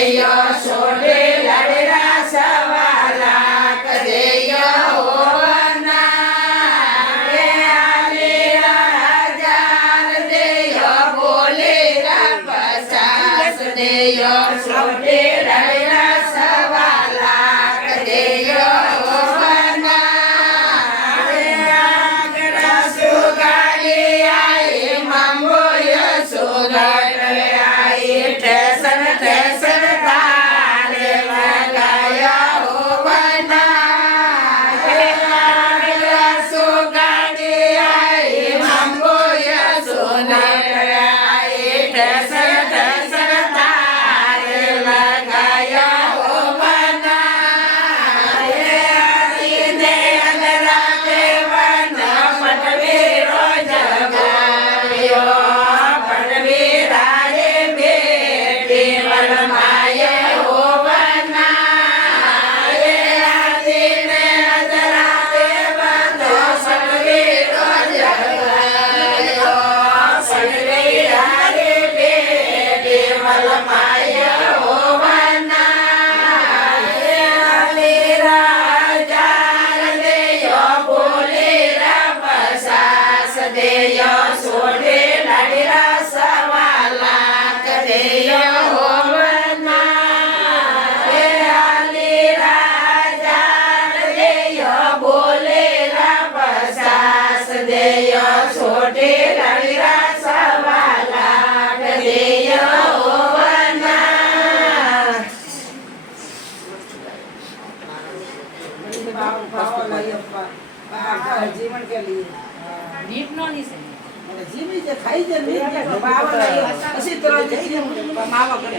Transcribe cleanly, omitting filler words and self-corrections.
દેયો સોઢે લડરા સવાલા કદેયો હોના રે આલીરા હજાર દેયો બોલે પચાસ દેયો સોઢે લડરા સવાલા કદેયો હોના રે આગરા સુગાડી આઈ mambo સુગાડે આઈ ઠેસર ઠેસર તારે લગાયા હોવાના રે આગરા સુગાડી આઈ mambo સુગાડે આઈ ઠેસર ઠેસર તારે લગાયા હોવાના રે આદિને અંદરા દેવન પટવીરો જગાવ્યો પટવીરાએ બેટી વનમાયે હોવાના રે આદિને અંદરા દેવન પટવીરો જગાવ્યો પટવીરાએ બેટી વનમાયે હોવાના રે આલીરા હજાર દેયો બોલીરા પચાસ દેયો સોઢે લડરા સવાલા કદેયો હોવાના રે આલીરા હજાર દેયો બોલીરા પચાસ દેયો સોઢે લડરા સવાલા કદેયો હોવાના जीवन के लिए नीट नो नहीं सही जीवी जे खाई जे नीट के बावन असी तरह जे मावा करे